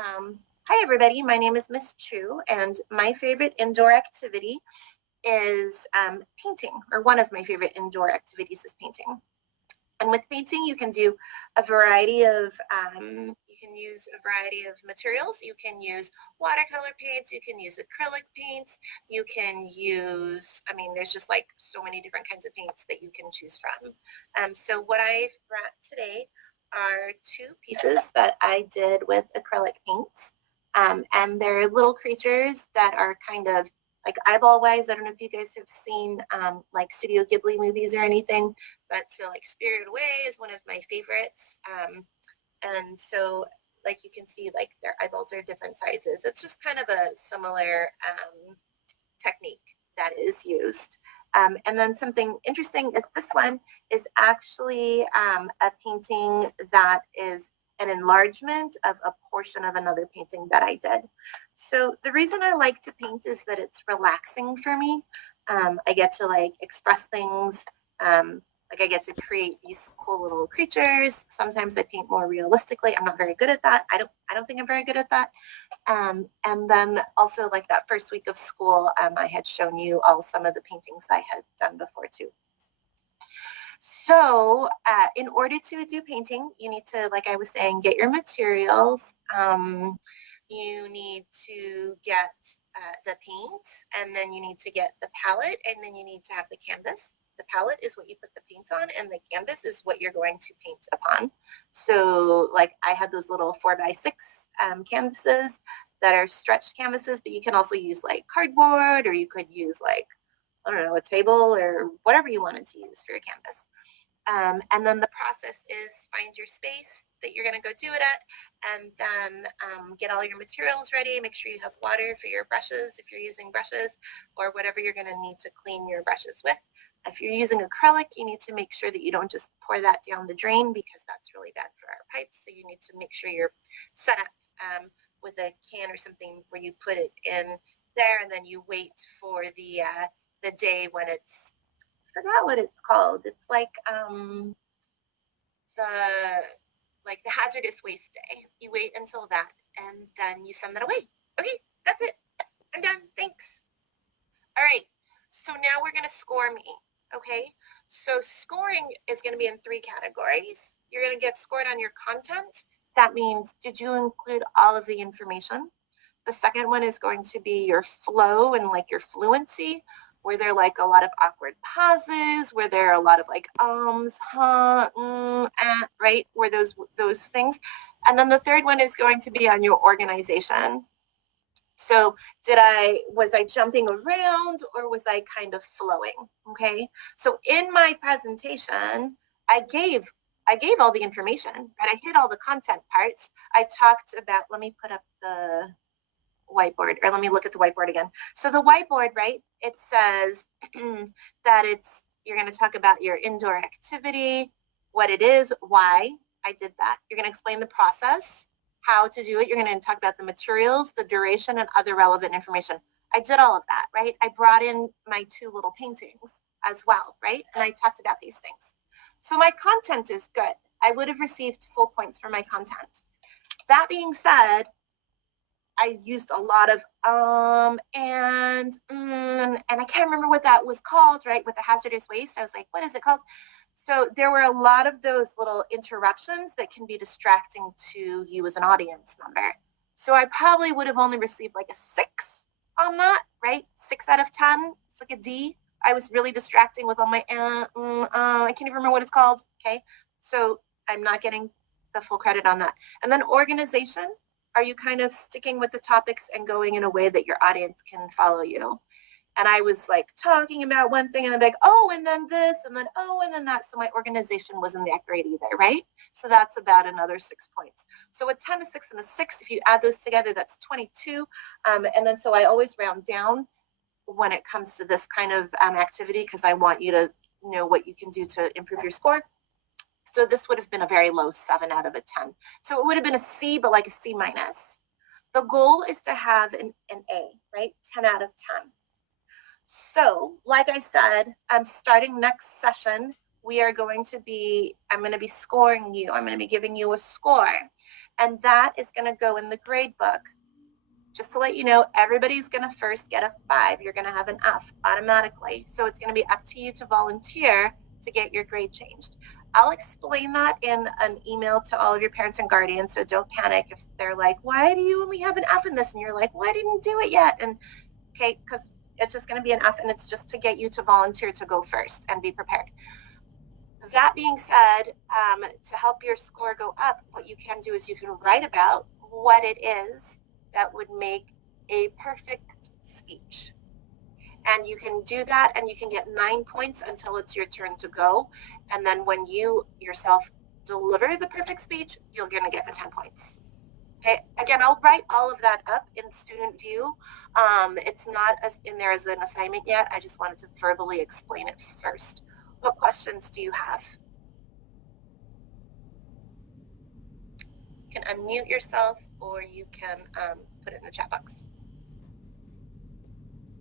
Hi, everybody. My name is Miss Chew, and my favorite indoor activity is painting, or one of my favorite indoor activities is painting. And with painting, you can do a variety of, you can use a variety of materials. You can use watercolor paints, you can use acrylic paints, you can use, I mean, there's just like so many different kinds of paints that you can choose from. So what I've brought today are two pieces that I did with acrylic paints. And they're little creatures that are kind of like eyeball wise. I don't know if you guys have seen like Studio Ghibli movies or anything, but so like Spirited Away is one of my favorites. And so like you can see like their eyeballs are different sizes. It's just kind of a similar technique that is used. And then something interesting is this one is actually a painting that is an enlargement of a portion of another painting that I did. So the reason I like to paint is that it's relaxing for me. I get to like express things. Like I get to create these cool little creatures. Sometimes I paint more realistically. I'm not very good at that. I don't think I'm very good at that. And then also like that first week of school, I had shown you all some of the paintings I had done before too. So in order to do painting, you need to, like I was saying, get your materials. You need to get the paints, and then you need to get the palette, and then you need to have the canvas. The palette is what you put the paints on, and the canvas is what you're going to paint upon. So like I had those little 4x6 canvases that are stretched canvases, but you can also use like cardboard, or you could use like, I don't know, a table or whatever you wanted to use for your canvas. And then the process is find your space that you're going to go do it at, and then get all your materials ready. Make sure you have water for your brushes if you're using brushes, or whatever you're going to need to clean your brushes with. If you're using acrylic, you need to make sure that you don't just pour that down the drain, because that's really bad for our pipes. So you need to make sure you're set up with a can or something where you put it in there, and then you wait for the day when it's, I forgot what it's called. It's like the hazardous waste day. You wait until that, and then you send that away. Okay, that's it. I'm done. Thanks. All right. So now we're gonna score me. Okay. So scoring is gonna be in 3 categories. You're gonna get scored on your content. That means, did you include all of the information? The second one is going to be your flow and like your fluency. Were there like a lot of awkward pauses? Were there a lot of like right? Were those things? And then the third one is going to be on your organization. So was I jumping around, or was I kind of flowing? Okay. So in my presentation, I gave all the information, right? I hit all the content parts. I talked about, let me put up the whiteboard, or let me look at the whiteboard again. So the whiteboard, right? It says that you're going to talk about your indoor activity, what it is, why I did that. You're going to explain the process, how to do it. You're going to talk about the materials, the duration, and other relevant information. I did all of that, right? I brought in my 2 little paintings as well, right? And I talked about these things. So my content is good. I would have received full points for my content. That being said, I used a lot of and I can't remember what that was called, right? With the hazardous waste. I was like, what is it called? So there were a lot of those little interruptions that can be distracting to you as an audience member. So I probably would have only received like a 6 on that, right? 6 out of 10. It's like a D. I was really distracting with all my I can't even remember what it's called. Okay. So I'm not getting the full credit on that. And then organization. Are you kind of sticking with the topics and going in a way that your audience can follow you? And I was like talking about one thing, and I'm like, oh, and then this, and then, oh, and then that. So my organization wasn't that great either, right? So that's about another 6 points. So a 10, a 6, and a 6, if you add those together, that's 22. And then so I always round down when it comes to this kind of activity, because I want you to know what you can do to improve your score. So this would have been a very low 7 out of a 10. So it would have been a C, but like a C minus. The goal is to have an A, right? 10 out of 10. So like I said, starting next session, I'm going to be scoring you. I'm going to be giving you a score. And that is going to go in the grade book. Just to let you know, everybody's going to first get a 5. You're going to have an F automatically. So it's going to be up to you to volunteer to get your grade changed. I'll explain that in an email to all of your parents and guardians. So don't panic if they're like, why do you only have an F in this? And you're like, well, I didn't do it yet. And okay, because it's just going to be an F, and it's just to get you to volunteer to go first and be prepared. That being said, to help your score go up, what you can do is you can write about what it is that would make a perfect speech. And you can do that, and you can get 9 points until it's your turn to go. And then when you yourself deliver the perfect speech, you're going to get the 10 points. Okay, again, I'll write all of that up in student view. It's not in there as an assignment yet. I just wanted to verbally explain it first. What questions do you have? You can unmute yourself, or you can put it in the chat box.